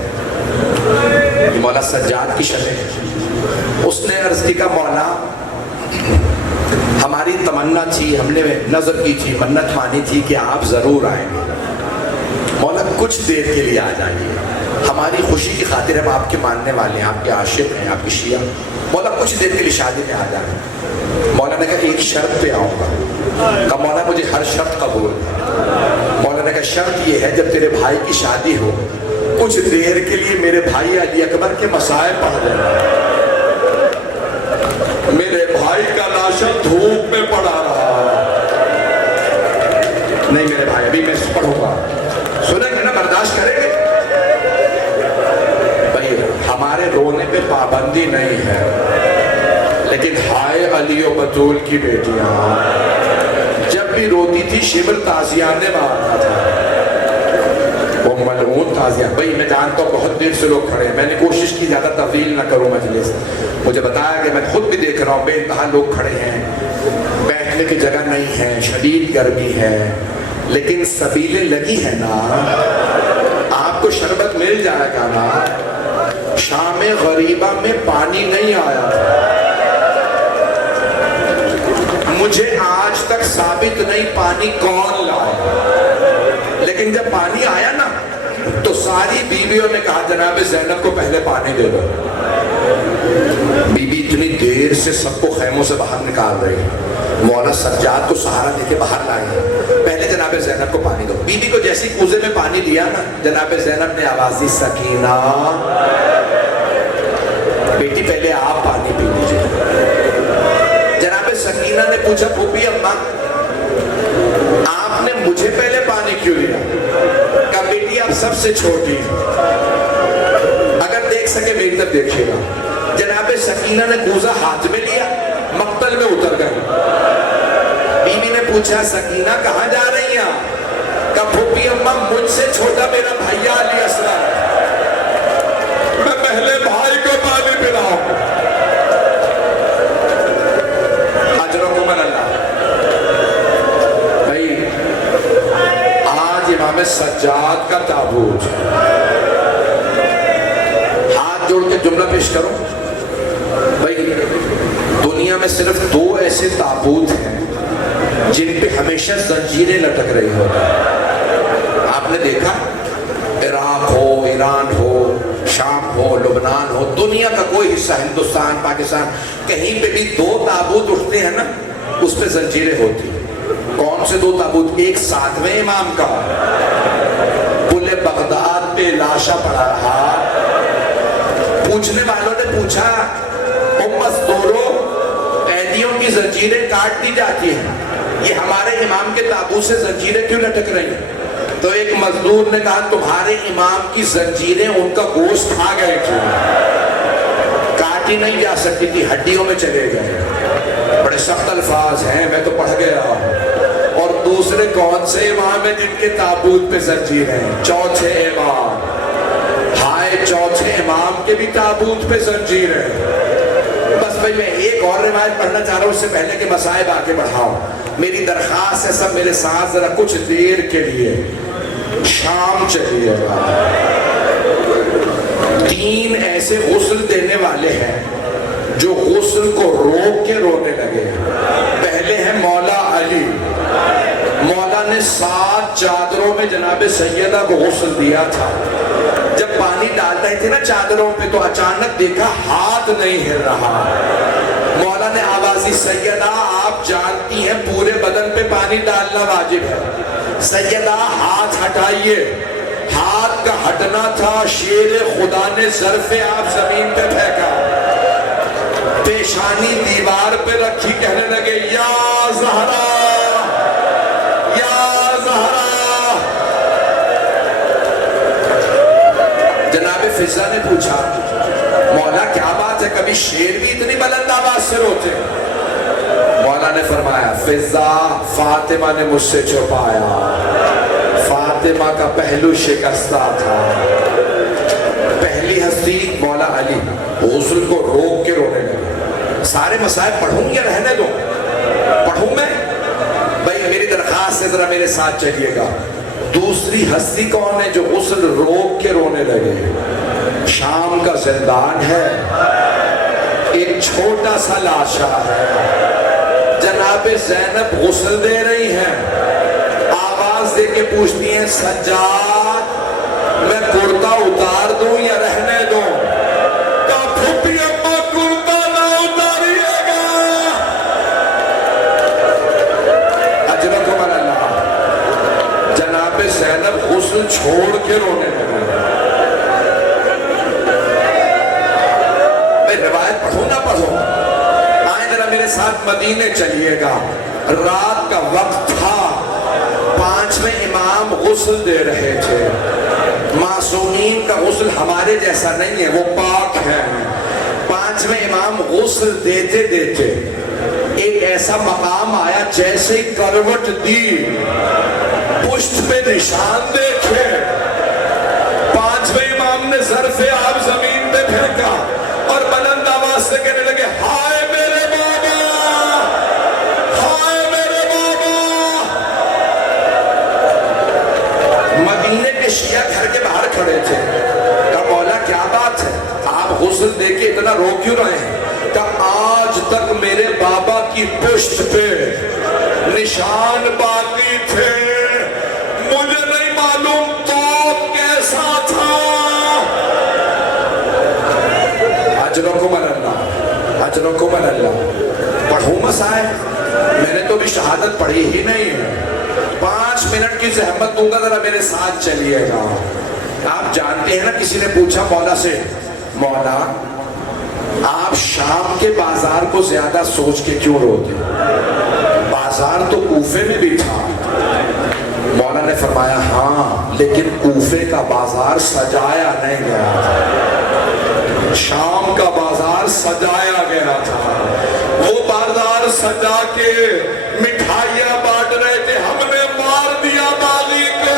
مولا سجاد کی شرح اس نے عرض کی, کا مولا ہماری تمنا تھی, ہم نے نظر کی تھی, منت مانی تھی کہ آپ ضرور آئیں گے. مولا کچھ دیر کے لیے آ جائیے, ہماری خوشی کی خاطر ہم آپ کے ماننے والے ہیں, آپ کے عاشق ہیں, آپ کے شیعہ. مولا کچھ دیر کے لیے شادی میں آ جائیں. مولا نے کہا ایک شرط پہ آؤں گا. کہا مولا مجھے ہر شرط قبول ہے. مولا نے کہا شرط یہ ہے جب تیرے بھائی کی شادی ہو کچھ دیر کے لیے میرے بھائی علی اکبر کے مسائب پڑھ دینا. میرے بھائی کا لاشا دھوپ میں پڑا رہا. نہیں میرے بھائی ابھی میں پڑھوں گا, سنیں گے نا, برداشت کریں گے. بھائی ہمارے رونے پہ پابندی نہیں ہے, لیکن ہائے علی و بطول کی بیٹیاں جب بھی روتی تھی شبر تازیانے مارتا تھا. وہ ملعون تازیان. بھائی میں جانتا ہوں بہت دیر سے لوگ کھڑے ہیں, میں نے کوشش کی زیادہ طویل نہ کروں مجلس. مجھے بتایا کہ میں خود بھی دیکھ رہا ہوں بے انتہا لوگ کھڑے ہیں. بیٹھنے کی جگہ نہیں ہے, شدید گرمی ہے, لیکن سبیلیں لگی ہیں نا, آپ کو شربت مل جائے گا نا. شام غریبہ میں پانی نہیں آیا تھا, مجھے آج تک ثابت نہیں پانی کون لایا, لیکن جب پانی آیا نا تو ساری بیویوں نے کہا جناب زینب کو پہلے پانی دے دو. بی بی اتنی دیر سے سب کو خیموں سے باہر نکال رہی, مولا سجاد کو سہارا دے کے باہر لائے, پہلے جناب زینب کو پانی دو. بی بی کو جیسی کوزے میں پانی دیا نا, جناب زینب نے آواز دی سکینہ بیٹی پہلے آپ پانی پی لیجیے. جناب سکینہ نے پوچھا پھوپھی اماں آپ نے مجھے پہلے پانی کیوں دیا؟ کہا بیٹی آپ سب سے چھوٹی, اگر دیکھ سکے میری طرف دیکھیے گا. جناب سکینہ نے کوزہ ہاتھ میں لیا, مقتل میں اتر گئی. بی بی نے پوچھا سکینہ کہاں جا رہی ہیں؟ کہا پھوپھی اماں مجھ سے چھوٹا میرا بھائیا علی اصغر, میں پہلے بھائی کو پانی پلاؤں. اجرکم اللہ. بھائی آج امام سجاد کا تابوت, ہاتھ جوڑ کے جملہ پیش کرو. بھائی دنیا میں صرف 2 ایسے تابوت ہیں جن پہ ہمیشہ زنجیریں لٹک رہی ہوتی ہیں. آپ نے دیکھا عراق ہو, ایران ہو, شام ہو, لبنان ہو, دنیا کا کوئی حصہ, ہندوستان, پاکستان, کہیں پہ بھی 2 تابوت اٹھتے ہیں نا اس پہ زنجیریں ہوتی. کون سے 2 تابوت؟ ایک 7ویں امام کا, پل بغداد پہ لاشا پڑا رہا. پوچھنے والوں نے پوچھا مزدوروں قیدیوں کی زنجیریں کاٹ دی جاتی ہیں, یہ ہمارے امام کے تابوت سے زنجیریں کیوں لٹک رہی ہیں؟ تو ایک مزدور نے کہا تمہارے امام کی زنجیریں ان کا گوشت کھا گئے تھے, کاٹی نہیں جا سکتی تھی, ہڈیوں میں چلے گئے. بڑے سخت الفاظ ہیں, میں تو پڑھ گیا. اور دوسرے کون سے امام ہیں جن کے تابوت پہ زنجیریں ہیں؟ 4تھے امام. ہائے 4تھے امام کے بھی تابوت پہ زنجیریں. بس بھائی میں ایک اور روایت پڑھنا چاہ رہا ہوں اس سے پہلے کہ مصائب آگے بڑھاؤ. میری درخواست ہے سب میرے ساتھ ذرا کچھ دیر کے لیے شام چلیے گا. 3 ایسے غسل دینے والے ہیں جو غسل کو روک کے رونے لگے. پہلے ہیں مولا علی. مولا نے 7 چادروں میں جناب سیدہ کو غسل دیا تھا. جب پانی ڈال رہے تھے نا چادروں پہ تو اچانک دیکھا ہاتھ نہیں ہل رہا. مولا نے آواز دی سیدہ آپ جانتی ہیں پورے بدن پہ پانی ڈالنا واجب ہے, سیدہ ہاتھ ہٹائیے. ہاتھ کا ہٹنا تھا, شیر خدا نے ظرف آپ زمین پہ پھینکا, پیشانی دیوار پہ رکھی, کہنے لگے یا زہرا یا زہرا. جناب فضا نے پوچھا مولا کیا بات ہے, کبھی شیر بھی اتنی بلند آواز سے روتے؟ مولا نے فرمایا فضا فاطمہ نے مجھ سے چھپایا, فاطمہ کا پہلو شکستہ تھا. پہلی ہستی مولا علی غسل کو روک کے رونے لگے. سارے مسائل پڑھوں یا رہنے دو؟ پڑھوں میں؟ بھائی میری درخواست ہے ذرا میرے ساتھ چلیے گا. دوسری ہستی کون ہے جو غسل روک کے رونے لگے؟ شام کا زندان ہے, ایک چھوٹا سا لاشا ہے, جناب زینب غسل دے رہی ہیں, آواز دے کے پوچھتی ہیں سجاد میں کرتا اتار دوں یا رہنے دوں؟ کہا پھوپھی اماں کرتا نہ اتاریے گا. اجرکم اللہ. جناب زینب غسل چھوڑ کے رونے لگے. میں روایت پڑھوں نہ پڑھوں؟ آئیں ذرا میرے ساتھ مدینے چلیے گا. رات کا وقت تھا, 5ویں امام غسل دے رہے تھے. معصومین کا غسل ہمارے جیسا نہیں ہے, وہ پاک ہے. 5ویں امام غسل دیتے دیتے ایک ایسا مقام آیا جیسے ہی کروٹ دی پشت پہ نشان دیکھے. 5ویں امام نے ظرف آپ زمین پہ پھینکا اور بلند آواز سے کہنے لگے ہائے میرے بابا, ہائے اللہ رو کیوں رہے ہیں؟ کہ آج تک میرے بابا کی پشت پہ نشان باقی تھے، مجھے نہیں معلوم تو کیسا تھا۔ اجرکم اللہ، اجرکم اللہ۔ پڑھوں مسائل، میں نے تو بھی شہادت پڑھی ہی نہیں ہے، 5 منٹ کی زحمت دوں گا، ذرا میرے ساتھ چلیے گا۔ آپ جانتے ہیں نا، کسی نے پوچھا مولا سے، مولا آپ شام کے بازار کو زیادہ سوچ کے کیوں روتے؟ بازار تو کوفے میں بھی تھا۔ مولا نے فرمایا ہاں، لیکن کوفے کا بازار سجایا نہیں گیا تھا، شام کا بازار سجایا گیا تھا۔ وہ بازار سجا کے مٹھائیاں بانٹ رہے تھے، ہم نے مار دیا باغی کو۔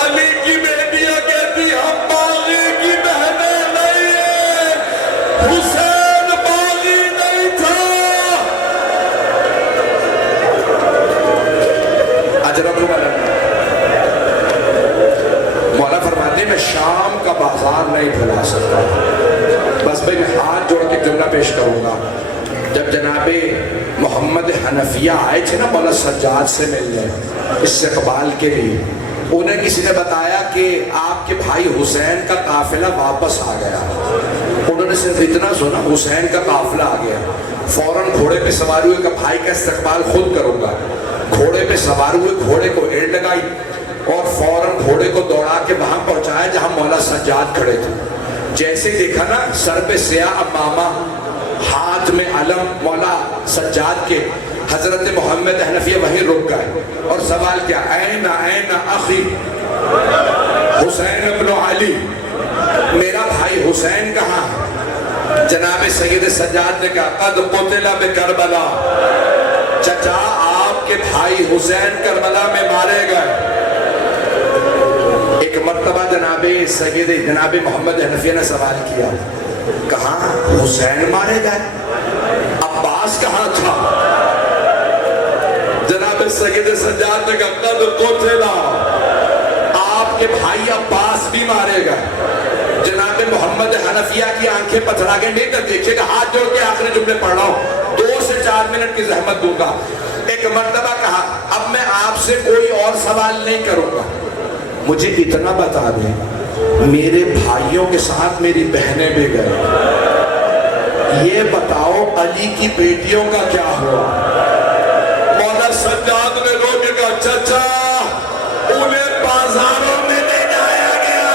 علی کی بیٹیاں کہتی ہم باغی کی بہنیں نہیں ہیں، حسین باغی نہیں تھا۔ اجرکم اللہ۔ مولا فرماتے ہیں میں شام کا بازار نہیں بھلا سکتا۔ بس بھئی میں ہاتھ جوڑ کے جملہ پیش کروں گا۔ جب جناب محمد حنفیہ آئے تھے نا مولا سجاد سے ملنے استقبال کے لیے، انہیں کسی نے بتایا کہ آپ کے بھائی حسین کا قافلہ واپس آ گیا۔ انہوں نے صرف اتنا سنا حسین کا قافلہ آ گیا، فوراً گھوڑے پہ سوار ہوئے کہ بھائی کا استقبال خود کروں گا۔ گھوڑے پہ سوار ہوئے، گھوڑے کو ایڑ لگائی اور فوراً گھوڑے کو دوڑا کے وہاں پہنچایا جہاں مولا سجاد کھڑے تھے۔ جیسے دیکھا نا، سر پہ سیاہ امامہ، ہاتھ میں علم مولا سجاد کے، حضرت محمد حنفیہ وہیں رک گئے اور سوال کیا، این این اخی حسین ابن علی، میرا بھائی حسین کہاں؟ جناب سید سجاد نے کہا قد قتل بکربلا، چچا آپ کے بھائی حسین کربلا میں مارے گئے۔ ایک مرتبہ جناب محمد حنفیہ نے سوال کیا، کہاں حسین مارے گئے؟ عباس کہاں تھا؟ جناب سید سجاد نے کہا قد قتل، آپ کے بھائی عباس بھی مارے گئے۔ جناب محمد حنفیہ کی آنکھیں پتھرا کے نہیں کر دیکھیے گا، ہاتھ جوڑ کے آخری جملے پڑھ رہا ہوں، 2 سے 4 منٹ کی زحمت دوں گا۔ ایک مرتبہ کہا اب میں آپ سے کوئی اور سوال نہیں کروں گا، مجھے اتنا بتا دیں میرے بھائیوں کے ساتھ میری بہنیں بھی گئے، یہ بتاؤ علی کی بیٹیوں کا کیا ہوا؟ مولا سجاد نے رو کے کہا چچا انہیں بازاروں میں لے جایا گیا،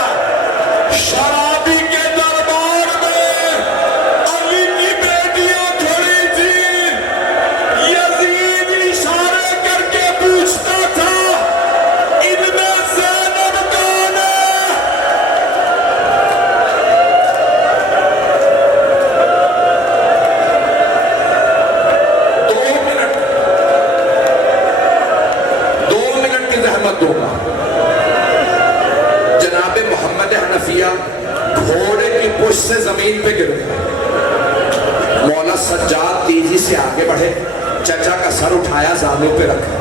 شرابی کے دربار میں علی کی بیٹیاں کھڑی تھی، یزید اشارے کر کے پوچھتا تھا ان میں زینب کون ہے؟ دو منٹ کی زحمت دوں گا۔ جناب محمد حنفیہ گھوڑے کی پشت سے زمین پہ گر گئے۔ مولا سجاد تیزی سے آگے بڑھے، چچا کا سر اٹھایا زانوں پہ رکھا،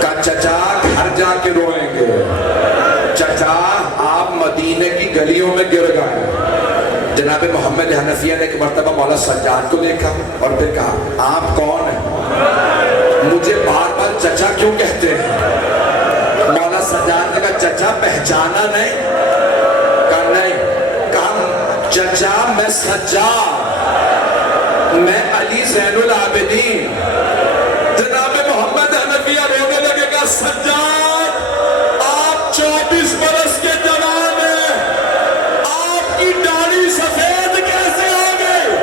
کہا چچا گھر جا کے روئیں گے، چچا آپ مدینے کی گلیوں میں گر گئے۔ جناب محمد حنفیہ نے ایک مرتبہ مولا سجاد کو دیکھا اور پھر کہا آپ کون ہیں؟ مجھے بار بار چچا کیوں کہتے ہیں؟ مولا سجاد نے کہا چچا پہچانا نہیں؟ کہا نہیں۔ کہا چچا میں سجاد، میں علی زین العابدین۔ جناب محمد حنفیہ رونے لگے، کہا سجاد آپ 24 برس کے جوان ہیں، آپ کی داڑھی سفید کیسے ہو گئی؟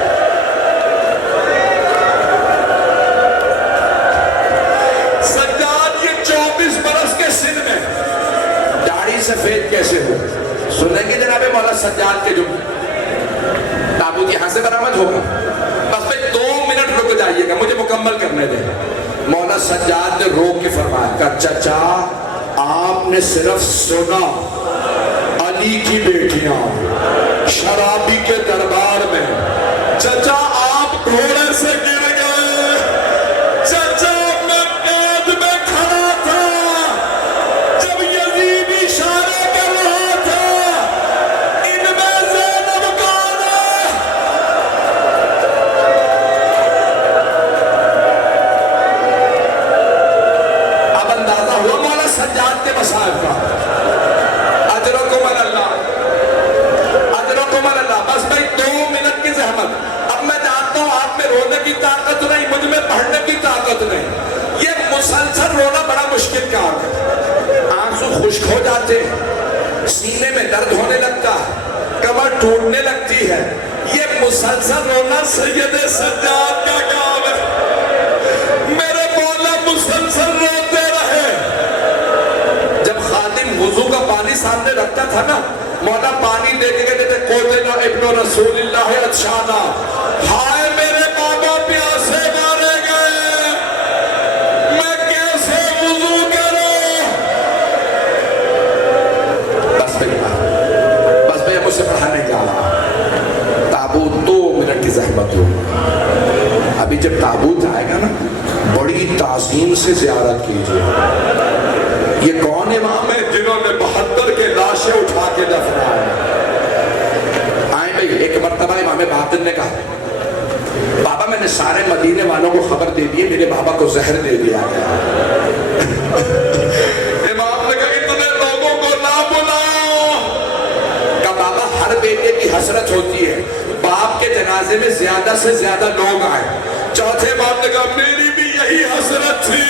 سجاد یہ 24 برس کے سن میں داڑھی سفید کیسے ہو؟ سنیں گے جناب مولا سجاد کے جملے، تابوت یہاں سے برآمد ہوگا، بس میں 2 منٹ رک جائیے گا، مجھے مکمل کرنے دیں۔ مولا سجاد نے رو کے فرمایا کہ چچا آپ نے صرف سنا علی کی بیٹیاں شرابی کے دربار میں، چچا آپ گھوڑے سے گر گئے، چچا میں قید میں کھڑا تھا جب یزید اشارے کر رہا تھا ان میں زینب کون ہے؟ خشک ہو جاتے ہیں، سینے میں درد ہونے لگتا ہے، کمر ٹوٹنے لگتی ہے. یہ مسلسل رونا سید سجاد کا کام ہے. میرے مولا مسلسل روتے رہے. جب خادم وضو کا پانی سامنے رکھتا تھا نا، مولا پانی دے کے کہتے تھے قوتنا ابن رسول اللہ اچھانا، ہائے میرے بابا پیاسے مارے گئے، میں کیسے وضو کروں. بس بھئی مجھ سے پڑھانے جا رہا. تابوت 2 منٹ کی زحمت ہو. ابھی جب تابوت آئے گا نا، بڑی تعظیم سے زیارت کیجیے. یہ کون امام ہے جنہوں نے 72 کے لاشیں اٹھا کے دفنائے؟ آئیں بھئی. ایک مرتبہ امام باطن نے کہا بابا میں نے سارے مدینے والوں کو خبر دے دی، میرے بابا کو زہر دے دیا گیا. امام نے کہا اتنے لوگوں کو نہ بلاؤ. کہا بابا ہر بیٹے کی حسرت ہوتی ہے، باپ کے جنازے میں زیادہ سے زیادہ لوگ آئے. چوتھے باپ نے کہا میری بھی یہی حسرت تھی.